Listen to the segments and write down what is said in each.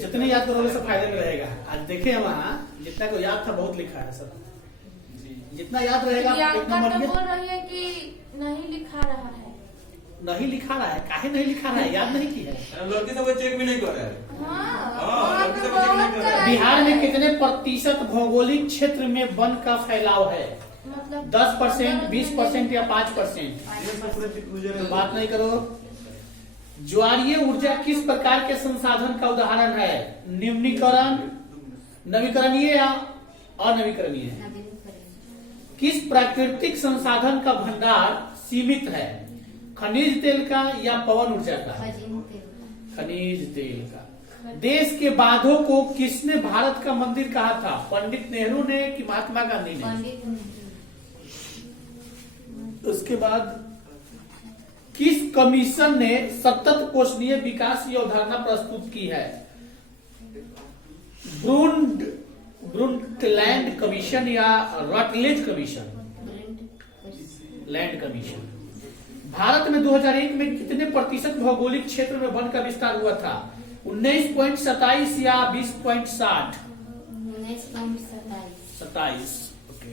जितने याद करोगे सब फायदे में रहेगा। आज देखे वहाँ जितना को याद था बहुत लिखा है सब, जितना याद रहेगा एक नंबर। बोल रही है कि नहीं लिखा रहा है, नहीं लिखा रहा है, काहे नहीं लिखा रहा है, याद नहीं किया है। लड़की सब चेक भी नहीं कर रहा है। लड़की सब चेक नहीं कर रहा है। बिहार में कितने प्रतिशत भौगोलिक क्षेत्र में वन का फैलाव है? मतलब 10%, 20% या 5%? बात नहीं करो। ज्वारीय ऊर्जा किस प्रकार के संसाधन का उदाहरण है? निम्नीकरण, नवीकरणीय या अनवीकरणीय? किस प्राकृतिक संसाधन का भंडार सीमित है? खनिज तेल का या पवन ऊर्जा का? खनिज तेल का। देश के बांधों को किसने भारत का मंदिर कहा था? पंडित नेहरू ने कि महात्मा गांधी ने? उसके बाद किस कमीशन ने सतत पोषणीय विकास की अवधारणा प्रस्तुत की है? ब्रुंडलैंड कमीशन या Rutledge commission? Land commission. Bharat में 2001 में कितने प्रतिशत भौगोलिक क्षेत्र में वन का विस्तार हुआ था? 19.27 या 20.60? 27। ओके।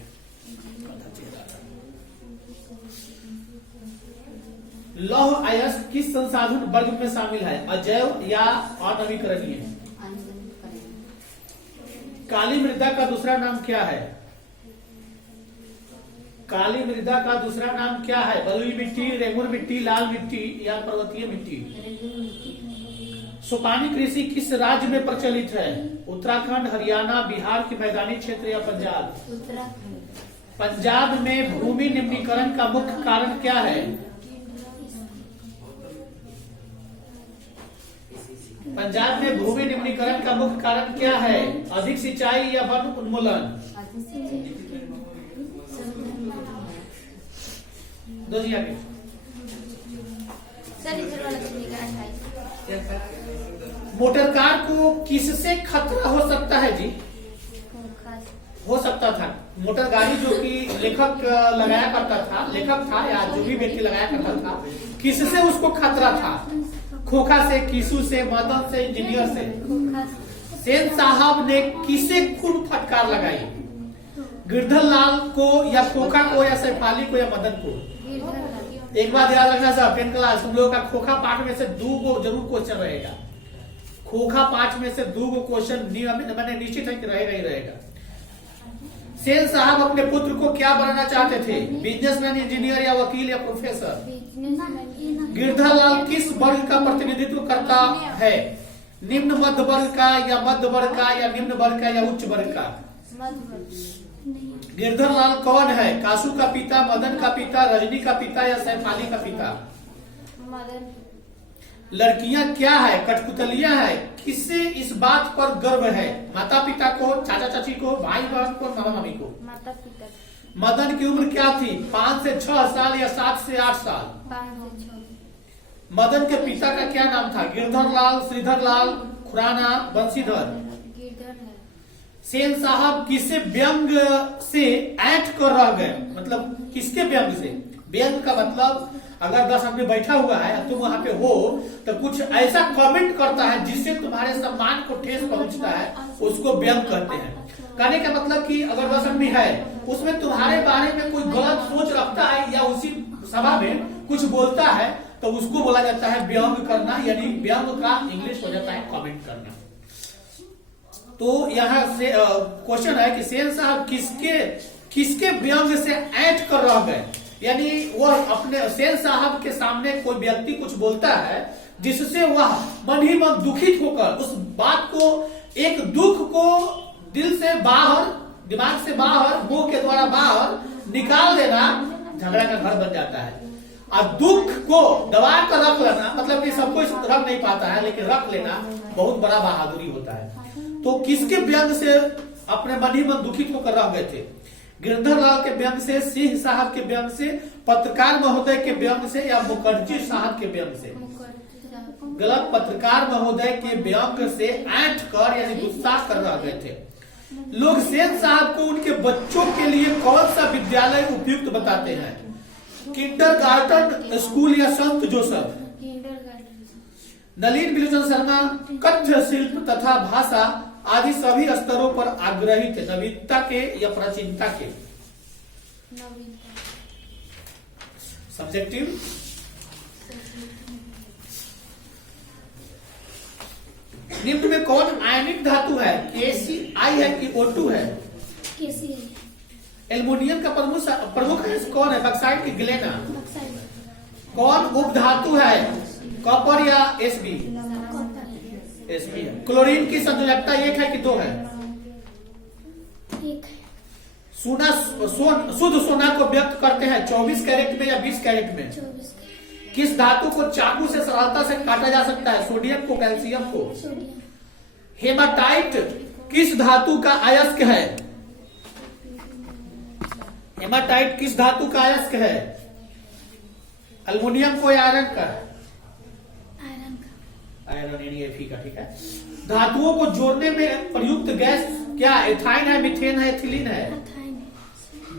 लौह अयस्क किस संसाधन वर्ग में शामिल है? अजैव या अनवीकरणीय? काली मृदा का दूसरा नाम क्या है? काली मृदा का दूसरा नाम क्या है? बलुई मिट्टी, रेंगुर मिट्टी, लाल मिट्टी या पर्वतीय मिट्टी? सोपानी कृषि किस राज्य में प्रचलित है? उत्तराखंड, हरियाणा, बिहार के मैदानी क्षेत्र या पंजाब? पंजाब में भूमि निम्नीकरण का मुख्य कारण क्या है? पंजाब में भूमि निम्नीकरण का मुख्य कारण क्या है? अधिक सिंचाई या वन उन्मूलन? मोटर कार को किससे खतरा हो सकता है जी? हो सकता था। मोटर गाड़ी जो कि लेखक लगाया करता था, लेखक था या जो भी व्यक्ति लगाया करता था, किससे उसको खतरा था? खोखा से, कीसू से, मदन से, इंजीनियर से? सेन साहब ने किसे खूब फटकार लगाई? गिरधर लाल को या खोखा को या सैफाली को या मदन को? एक बात याद रखना सर, पेन क्लास तुम लोगों का खोखा पाठ में से 2 गो जरूर क्वेश्चन रहेगा। खोखा पाठ में से 2 गो क्वेश्चन मैंने निश्चित है कि रहेगा ही रहेगा। सेन साहब अपने पुत्र को क्या बनाना चाहते थे? बिजनेसमैन, इंजीनियर या वकील या प्रोफेसर? गिरधर लाल किस वर्ग का प्रतिनिधित्व करता है? निम्न मध्य वर्ग का या मध्य वर्ग का या निम्न वर्ग का या उच्च वर्ग का? गिरधर लाल कौन है? कासू का पिता, मदन का पिता, रजनी का पिता या सैफाली का पिता? लड़कियां क्या है? कठपुतलियां है। किससे इस बात पर गर्व है? माता पिता को, चाचा चाची को, भाई बहन को, मामा मामी को? माता पिता। मदन की उम्र क्या थी? 5 से 6 साल या 7 से 8 साल? 5 से 6। मदन के पिता का क्या नाम था? गिरधर लाल, श्रीधर लाल, खुराना, बंशीधर? सेन साहब किसे व्यंग से ऐंठ कर रह गए? मतलब किसके व्यंग से? व्यंग का मतलब अगर 10 आदमी बैठा हुआ है तुम वहां पे हो तो कुछ ऐसा कमेंट करता है जिससे तुम्हारे सम्मान को ठेस पहुंचता है, उसको व्यंग कहते हैं। कहने का मतलब कि अगर 10 आदमी है उसमें तुम्हारे बारे में कोई गलत सोच रखता है या उसी सभा में कुछ बोलता है तो उसको बोला जाता है व्यंग करना, यानी व्यंग का इंग्लिश हो जाता है कमेंट करना। तो यहाँ से क्वेश्चन है कि सेन साहब किसके व्यंग से ऐंठ कर रह गए? यानी वह अपने सेन साहब के सामने कोई व्यक्ति कुछ बोलता है जिससे वह मन ही मन दुखित होकर उस बात को, एक दुख को दिल से बाहर, दिमाग से बाहर, मुंह के द्वारा बाहर निकाल देना झगड़ा का घर बन जाता है। और दुख को दबा कर रख लेना, मतलब कि सब कोई रख नहीं पाता है लेकिन रख लेना बहुत बड़ा बहादुरी होता है। तो किसके व्यंग से अपने मन ही मन दुखित होकर रह गए थे? गिरधर लाल के व्यंग से, सिंह साहब के व्यंग से, पत्रकार महोदय के व्यंग से या मुखर्जी साहब के व्यंग से? गलत, पत्रकार महोदय के व्यंग से ऐंठ कर यानी गुस्सा कर रह गए थे। लोग सेन साहब को उनके बच्चों के लिए कौन सा विद्यालय उपयुक्त बताते हैं? किंडरगार्टन स्कूल या संत जोसेफ? नलिन विलोचन शर्मा कथ्य शिल्प तथा भाषा आदि सभी स्तरों पर आग्रही थे। नवीनता के या प्राचीनता के? नवीनता। सब्जेक्टिव। निम्न में कौन आयनिक धातु है? KCl है कि O2 है? कैसी है? एल्युमिनियम का प्रमुख है कौन है? बक्साइट की ग्लेना? बक्साइट। कौन उपधातु है? कॉपर या Sb? कॉपर। Sb है। क्लोरीन की संयोजकता 1 है कि 2 है? 1 है। शुद्ध सोना को व्यक्त करते हैं 24 कैरेट में या 20 कैरेट में? 24। किस धातु को चाकू से सरलता से काटा जा सकता है? सोडियम को, कैल्शियम को? सोडियम। हेमाटाइट किस धातु का अयस्क है? हेमाटाइट किस धातु का अयस्क है? अल्युमिनियम को या आयरन का? आयरन का। आयरन NaFe का, ठीक है। धातुओं को जोड़ने में प्रयुक्त गैस क्या? एथाइन है, मीथेन है, एथिलीन है? एथाइन।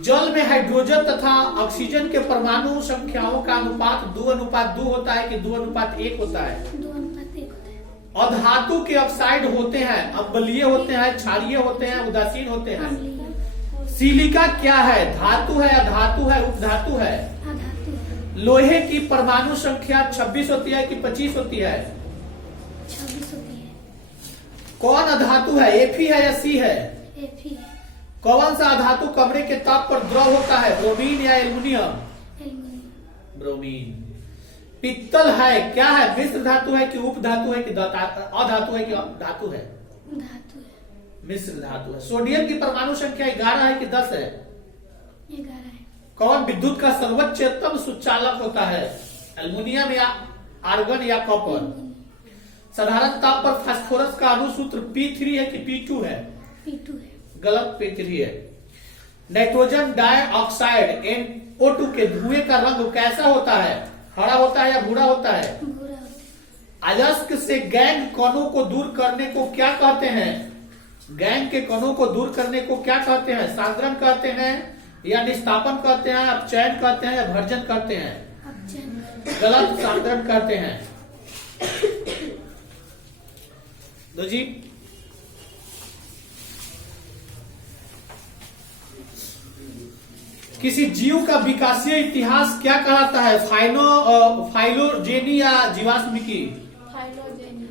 जल में हाइड्रोजन तथा ऑक्सीजन के परमाणु संख्याओं का अनुपात 2:2 होता है कि 2:1 होता है? 2:1 होता है। और धातु के ऑक्साइड होते हैं, अम्लीय होते हैं, क्षारीय होते हैं, उदासीन होते हैं। अम्लीय। सिलिका क्या है? धातु है, अधातु है, उपधातु है? अधातु। लोहे की परमाणु संख्या 26 होती है कि 25 होती है? 26 होती है। कौन अधातु है? Fe है या C है? Fe। कौन सा धातु कमरे के ताप पर द्रव होता है? ब्रोमीन या एल्युमिनियम? एल्युमिनियम। ब्रोमीन। पित्तल है क्या है? मिश्र धातु है कि उपधातु है कि अधातु है कि धातु है? धातु है। मिश्र धातु है। सोडियम की परमाणु संख्या 11 है कि 10 है? 11 है। कौन विद्युत का सर्वोच्चतम सुचालक होता है? एल्युमिनियम या आर्गन या कॉपर? साधारण ताप पर फास्फोरस का अणुसूत्र P3 है कि P2 है? P2 है। गलत, P3 है। नाइट्रोजन डाइऑक्साइड NO2 के धुएं का रंग कैसा होता है? हरा होता है या भूरा होता है? भूरा होता है। अयस्क से गैंग कणों को दूर करने को क्या कहते हैं? गैंग के कणों को दूर करने को क्या कहते हैं? सांद्रण कहते हैं या निस्तापन कहते हैं, अपचयन कहते हैं या भर्जन कहते हैं? अपचयन। गलत, सांद्रण कहते हैं। दो जी। किसी जीव का विकासीय इतिहास क्या कहलाता है? फाइलोजेनी या जीवाश्मिकी? फाइलोजेनी।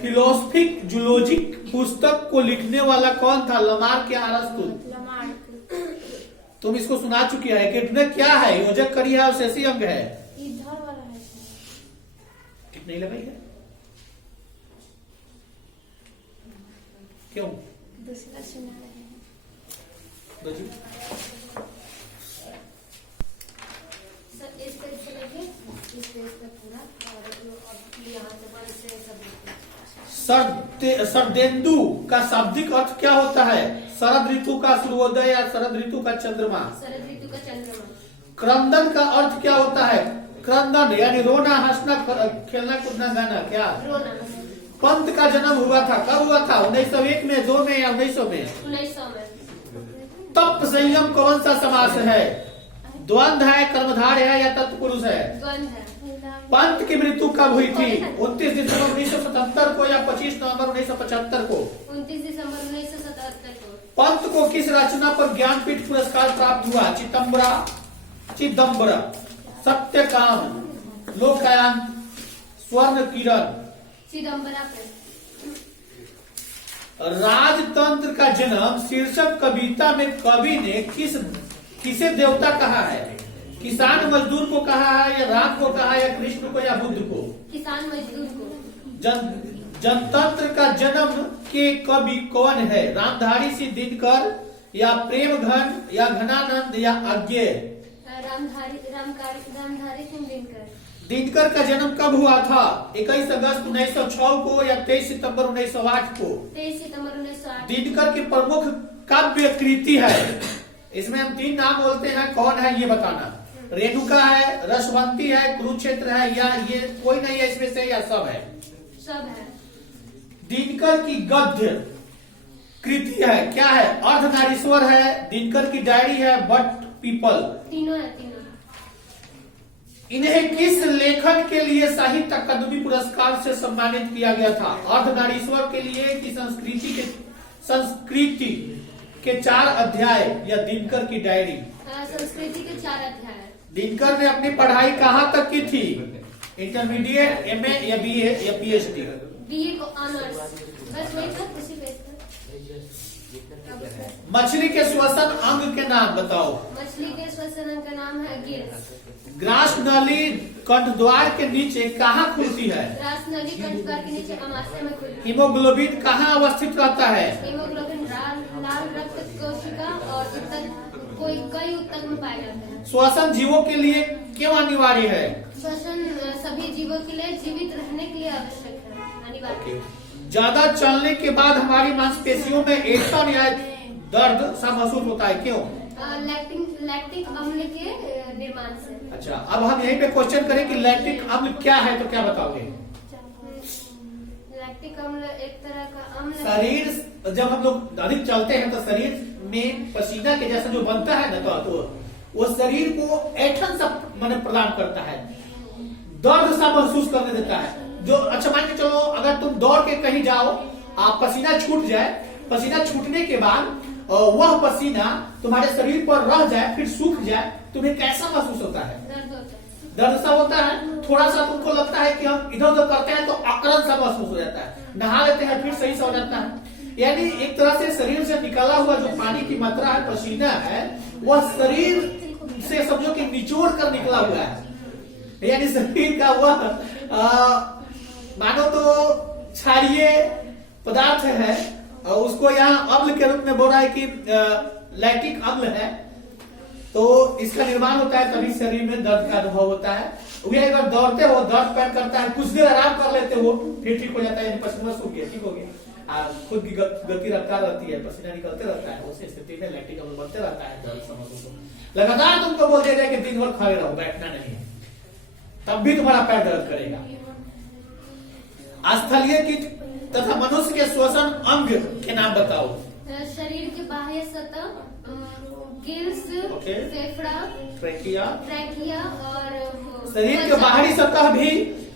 फिलोसफिक जूलॉजिक पुस्तक को लिखने वाला कौन था? लमार्क या अरस्तु? लमार्क। तुम इसको सुना चुकी है। किडनी क्या है? योजक कड़ी है और शेषी अंग है? इधर वाला है। ठीक नहीं लगाई है? क्यों? दूसरा सुना रहे हैं। दो जी। सर इस पेज से लगे, इस पेज पे पूरा और यहाँ से बड़े से सब। शरदेंदु का शाब्दिक अर्थ क्या होता है? शरद ऋतु का सूर्योदय या शरद ऋतु का चंद्रमा? शरद ऋतु का चंद्रमा। क्रंदन का अर्थ क्या होता है? क्रंदन यानी रोना, हंसना, खेलना, कूदना, गाना, क्या? रोना। पंत का जन्म हुआ था, कब हुआ था? 1901 में, 2 में या 1900 में? 1900 में। तप संयम कौन सा समास है? द्वंद्व है, कर्मधारय है या तत्पुरुष है? द्वंद्व है। पंत की मृत्यु कब हुई थी? 29 दिसंबर 1977 को या 25 नवंबर 1975 को? 29 दिसंबर 1977 को। पंत को किस रचना पर ज्ञानपीठ पुरस्कार प्राप्त हुआ? चिदम्बरा, सत्यकाम, लोकायन, स्वर्ण किरण? चिदम्बरा पे। राजतंत्र का जन्म शीर्षक कविता में कवि ने किसे देवता कहा है? किसान मजदूर को कहा है या राम को कहा है या कृष्ण को या बुद्ध को? किसान मजदूर को। जनतंत्र का जन्म के कवि कौन है? रामधारी सिंह दिनकर या प्रेम घन या घनानंद या अज्ञे? रामधारी सिंह दिनकर। दिनकर का जन्म कब हुआ था? 21 अगस्त 1906 को या 23 सितंबर 1908 को? 23 सितंबर 1908। दिनकर की प्रमुख काव्य कृति है? इसमें हम 3 नाम बोलते हैं, कौन है ये बताना। रेणुका है, रसवंती है, कुरुक्षेत्र है या ये कोई नहीं है इसमें से या सब है? सब है। दिनकर की गद्य कृति है क्या है? अर्धनारीश्वर है, दिनकर की डायरी है, बट पीपल? तीनों है। तीनों। इन्हें किस लेखन के लिए साहित्य अकादमी पुरस्कार से सम्मानित किया गया था? अर्धनारीश्वर के लिए कि संस्कृति के 4 अध्याय या दिनकर की डायरी? संस्कृति के 4 अध्याय। दिनकर ने अपनी पढ़ाई कहाँ तक की थी? इंटरमीडिएट, एमए या बीए या पीएचडी? बीए को ऑनर्स। बस वही था, उसी पे था। मछली के श्वसन अंग के नाम बताओ। मछली के श्वसन अंग का नाम है गिल्स। ग्रास नली कंठद्वार के नीचे कहाँ खुलती है? ग्रास नली कंठद्वार के नीचे अमाशय में खुलती है। हीमोग्लोबिन कहाँ अवस्थित रहता है? हीमोग्लोबिन लाल रक्त कोशिका और कई ऊतक में पाए जाते हैं। श्वसन जीवों के लिए क्यों अनिवार्य है? श्वसन सभी जीवों के लिए जीवित रहने के लिए आवश्यक है, अनिवार्य। ज्यादा चलने के बाद हमारी मांसपेशियों में ऐसा दर्द सा महसूस होता है, क्यों? लैक्टिक अम्ल के निर्माण से। अच्छा, अब हम यहीं पे क्वेश्चन करें कि लैक्टिक अम्ल क्या है, तो क्या बताओगे? लैक्टिक अम्ल एक तरह का अम्ल। शरीर जब हम लोग अधिक चलते हैं तो शरीर में पसीना के जैसा जो बनता है ना, तो वो शरीर को ऐठन सा मन प्रदान करता है, दर्द सा महसूस करने देता है। जो अच्छा मान के चलो, अगर तुम दौड़ के कहीं जाओ, आप पसीना छूट जाए, पसीना छूटने के बाद वह पसीना तुम्हारे शरीर पर रह जाए, फिर सूख जाए, तुम्हें कैसा महसूस होता है? दर्द सा होता है। थोड़ा सा तुमको लगता है कि हम इधर उधर करते हैं तो अकड़न सा महसूस हो जाता है, नहा लेते हैं फिर सही सा हो जाता है। यानी एक तरह से शरीर से निकला हुआ जो पानी की मात्रा है, पसीना है, वह शरीर से समझो कि निचोड़ कर निकला हुआ है। यानी शरीर का वह मानो तो क्षारीय पदार्थ है, उसको यहाँ अम्ल के रूप में बोल रहा है कि लैक्टिक अम्ल है, तो इसका निर्माण होता है, तभी शरीर में दर्द का अनुभव होता है। वही अगर दौड़ते हो, दर्द पैर करता है, कुछ देर आराम कर लेते हो, फिर ठीक हो जाता है, पसीना सूख गया, ठीक हो गया। खुद की गति रफ्तार रहती है, पसीना निकलते रहता है, उस स्थिति में लैक्टिक अम्ल बनते रहता है। दर्द समझ लगातार तुमको बोल दिया जाए कि दिन भर खड़े रहो, बैठना नहीं है, तब भी तुम्हारा पैर दर्द करेगा। स्थलीय कीट तथा मनुष्य के श्वसन अंग के नाम बताओ। शरीर के बाह्य सतह, गिल्स, फेफड़ा, ट्रैकिया और शरीर के बाहरी सतह भी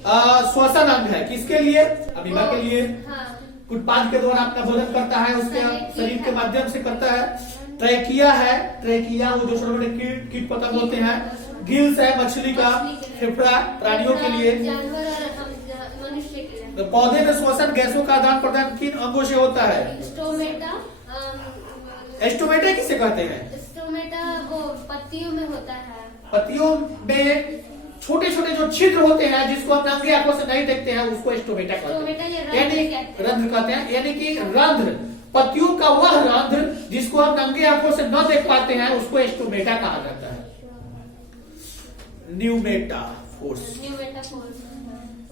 श्वसन अंग है। किसके लिए? अमीबा के लिए। हाँ। उत्पाद के द्वारा अपना भोजन करता है, उसके शरीर के माध्यम से करता है। ट्रैकिया है, ट्रैकिया वो जो छोटे छोटे कीट पतंग होते हैं। गिल्स है मछली का, फेफड़ा प्राणियों के लिए, जानवर और मनुष्य के लिए। तो पौधे में श्वसन गैसों का आदान प्रदान किन अंगों से होता है? स्टोमेटा। स्टोमेटा किसे कहते हैं? स्टोमेटा वो पत्तियों में होता है। पत्तियों में छोटे छोटे जो छिद्र होते हैं, जिसको हम नंगे आंखों से नहीं देखते हैं, उसको स्टोमेटा कहते हैं, यानी रंध्र कहते हैं। यानी कि रंध्र, पत्तियों का वह रंध्र जिसको हम नंगे आंखों से न देख पाते हैं, उसको स्टोमेटा कहा जाता है। न्यूमेटाफोर्स।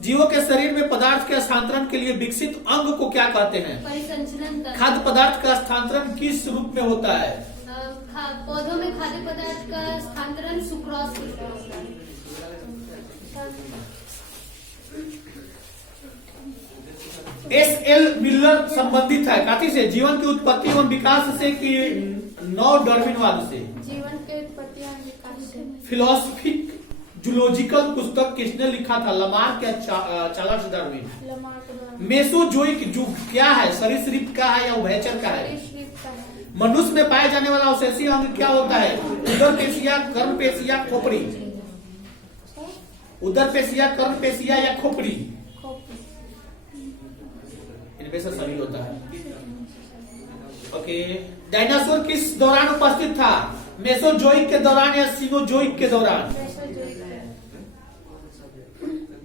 जीवों के शरीर में पदार्थ के स्थानांतरण के लिए विकसित अंग को क्या कहते हैं? परिसंचरण। खाद्य पदार्थ का स्थानांतरण किस रूप में होता है? पौधों में खाद्य पदार्थ का स्थानांतरण सुक्रोज होता है। एस.एल. मिलर संबंधित है काती से? जीवन की उत्पत्ति एवं विकास से कि नौ डार्विनवाद से? जीवन के उत्पत्ति एवं विकास से। फिलोसफिक जूलॉजिकल पुस्तक किसने लिखा था? लमार्क या चार्ल्स डार्विन? मेसोजोइक युग क्या है? सरीसृप का है या उभयचर का है? मनुष्य में पाए जाने वाला अवशेषीय अंग क्या होता है? उदर पेशिया, कर्ण पेशिया, खोपड़ी? उदर पेशिया, कर्ण पेशिया या खोपड़ी? इनमें से सभी होता है। ओके, डायनासोर किस दौरान उपस्थित था? मेसोजोइक के दौरान या सीनोजोइक के दौरान?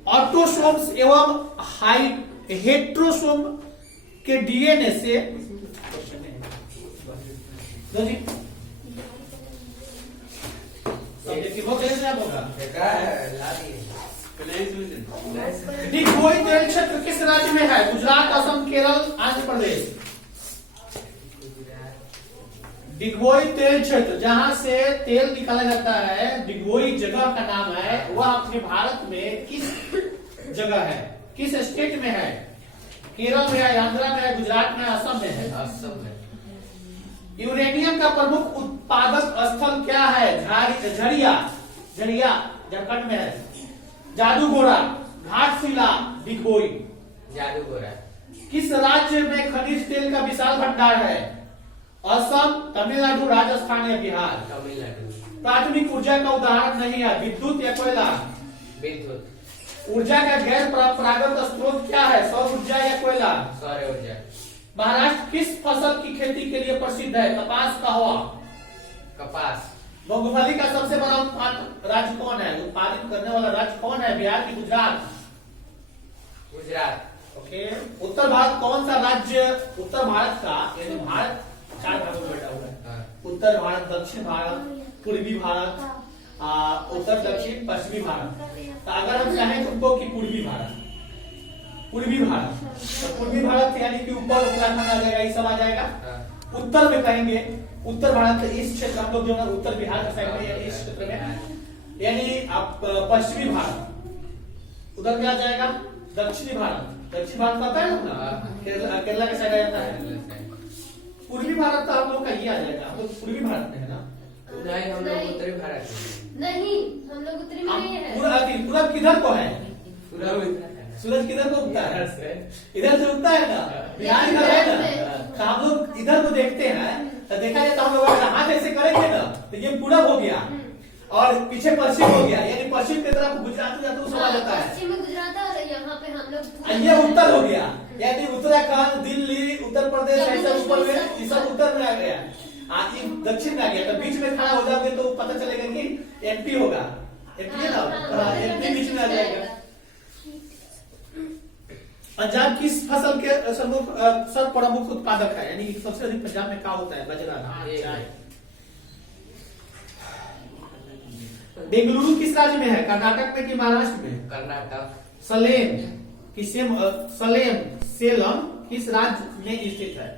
ऑटोसोम्स एवं हेट्रोसोम के डीएनए से डिगबोई तेल क्षेत्र किस राज्य में है? गुजरात, असम, केरल, आंध्र प्रदेश? डिगबोई तेल क्षेत्र, जहां से तेल निकाला जाता है, डिगबोई जगह का नाम है, वह अपने भारत में किस जगह है, किस स्टेट में है? केरल में है, आंध्र में है, गुजरात में, असम में है? असम में। यूरेनियम का प्रमुख उत्पादक स्थल क्या है? झरिया, झारखंड में है। जादूगोरा, घाटशिला, डिगबोई। जादूगोरा। किस राज्य में खनिज तेल का विशाल भंडार है? असम, तमिलनाडु, राजस्थान या बिहार? तमिलनाडु। प्राथमिक ऊर्जा का उदाहरण नहीं है, विद्युत या कोयला? विद्युत। ऊर्जा का गैर परंपरागत स्रोत क्या है? सौर ऊर्जा या कोयला? सौर ऊर्जा। महाराष्ट्र किस फसल की खेती के लिए प्रसिद्ध है? कपास, कहवा? कपास। मूंगफली का सबसे बड़ा उत्पादक राज्य कौन है? उत्पादित करने वाला राज्य कौन है? बिहार की गुजरात? गुजरात। ओके। उत्तर भारत कौन सा राज्य उत्तर भारत का, यानी भारत 4 भागों में बटा हुआ है। हाँ। उत्तर भारत, दक्षिण भारत, पूर्वी भारत, उत्तर दक्षिण पश्चिमी भारत। तो अगर हम चाहें तुमको कि पूर्वी भारत, तो पूर्वी भारत यानी कि ऊपर उत्तराखंड आ जाएगा, ये सब आ जाएगा। हाँ। उत्तर में कहेंगे उत्तर भारत, इस क्षेत्र हम लोग जो है उत्तर बिहार के साइड में, यानी इस क्षेत्र में, यानी आप पश्चिमी भारत उधर क्या आ जाएगा? दक्षिणी भारत। दक्षिण भारत पता है ना, हाँ। केरला के साइड आ जाता है। पूर्वी भारत तो हम लोग का ये आ जाएगा, हम लोग पूर्वी भारत में है ना। नहीं, हम लोग उत्तरी भारत में। नहीं, हम लोग उत्तरी में नहीं है। पूरब किधर को है? पूरा सूरज किधर को उगता है? इधर से। इधर से उगता है ना, बिहार इधर है ना। तो हम लोग इधर को देखते हैं, तो देखा जाए तो हम लोग अगर हाथ ऐसे करेंगे ना तो ये पूरब हो गया, और पीछे पश्चिम हो गया, यानी पश्चिम की तरफ गुजरात जाता है, समझ जाता है। पश्चिम में गुजरात है और यहाँ पे हम लोग ये उत्तर हो गया, यानी उत्तराखंड, दिल्ली, उत्तर प्रदेश, ऐसा ऊपर में, ये सब उत्तर में आ गया। ये दक्षिण में आ गया, तो बीच में खड़ा हो जाओगे तो पता चलेगा कि एमपी होगा। एमपी है ना, एमपी बीच में आ जाएगा। पंजाब किस फसल के सर्व प्रमुख उत्पादक है? यानी सबसे अधिक पंजाब में क्या होता है? बाजरा, धान, चाय। बेंगलुरु किस राज्य में है? कर्नाटक में कि महाराष्ट्र में? कर्नाटक। सेलम किस राज्य में स्थित है?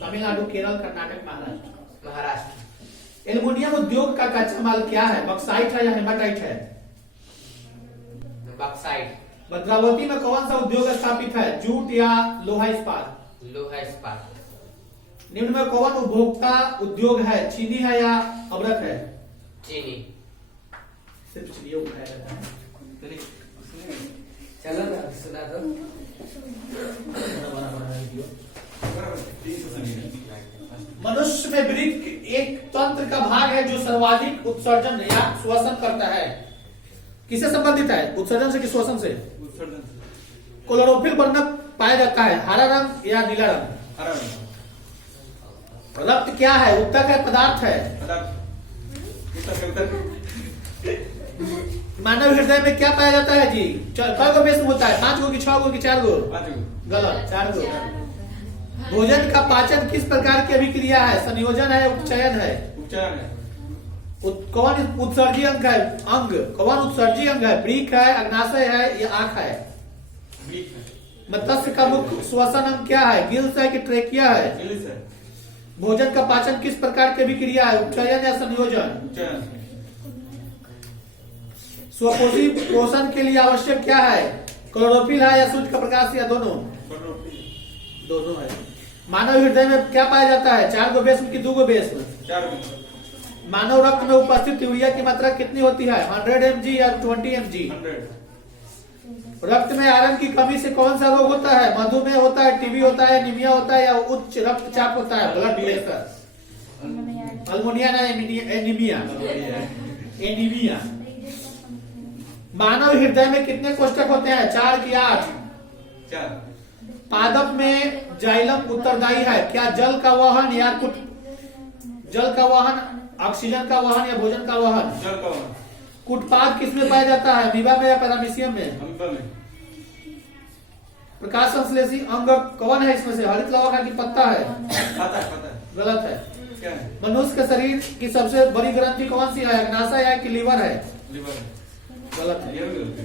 तमिलनाडु, केरल, कर्नाटक, महाराष्ट्र? महाराष्ट्र। एल्युमिनियम उद्योग का कच्चा माल क्या है? बॉक्साइट है या हेमाटाइट है? बॉक्साइट। भद्रावती में कौन सा उद्योग स्थापित है? जूट या लोहा इस्पात? लोहा इस्पात। निम्न में कौन उपभोक्ता उद्योग है? चीनी है या अबरक है? चीनी। सिर्फ चीनी उठाया जाता है। चलो ना, सुना दो। मनुष्य में वृक्क एक तंत्र का भाग है जो सर्वाधिक उत्सर्जन या श्वसन करता है। किससे संबंधित है? उत्सर्जन से कि श्वसन से? क्लोरोफिल वर्णक पाया जाता है, हरा रंग या नीला रंग? हरा रंग। रक्त क्या है? उत्तक है, पदार्थ है? मानव हृदय में क्या पाया जाता है जी? कई गो बेस में होता है? 5 गो की 6 गो की 4 गो? गलत, 4 गो। भोजन का पाचन किस प्रकार की अभिक्रिया है? संयोजन है, उपचयन है? उपचयन है। कौन उत्सर्जी अंग है? कौन उत्सर्जी अंग है? वृक्क है, अग्नाशय है या आंख है? मत्स्य का मुख्य श्वसन अंग क्या है? गिल्स है कि ट्रेकिया है? भोजन का पाचन किस प्रकार की अभिक्रिया है? उपचयन या संयोजन? स्वपोषी पोषण के लिए आवश्यक क्या है? क्लोरोफिल है या सूर्य का प्रकाश या दोनों? दोनों है। मानव हृदय में क्या पाया जाता है? 4 गो बेस में कि 2 गो बेस में? 4 गो। मानव रक्त में उपस्थित यूरिया की मात्रा कितनी होती है? 100 mg या 20 mg? 100। रक्त में आयरन की कमी से कौन सा रोग होता है? मधुमेह होता है, टीबी होता है, एनीमिया होता है या उच्च रक्तचाप होता है? Blood pressure. अल्मोनिया ना एनीमिया? एनीमिया। मानव हृदय में कितने कोष्ठक होते हैं? 4 की 8? 4। पादप में जाइलम उत्तरदायी है क्या? जल का वहन या जल का वहन, ऑक्सीजन का वहन या भोजन का वहन? जल का वहन। कुटपाद किसमें पाया जाता है? अमीबा में या पैरामीशियम में? अमीबा में। प्रकाश संश्लेषी अंग कौन है इसमें से? हरित लवक है कि पत्ता है? पता है। गलत है। क्या है? मनुष्य के शरीर की सबसे बड़ी ग्रंथि कौन सी है? अग्नाशय है कि लीवर है? लीवर। गलत है। ये भी गलत है।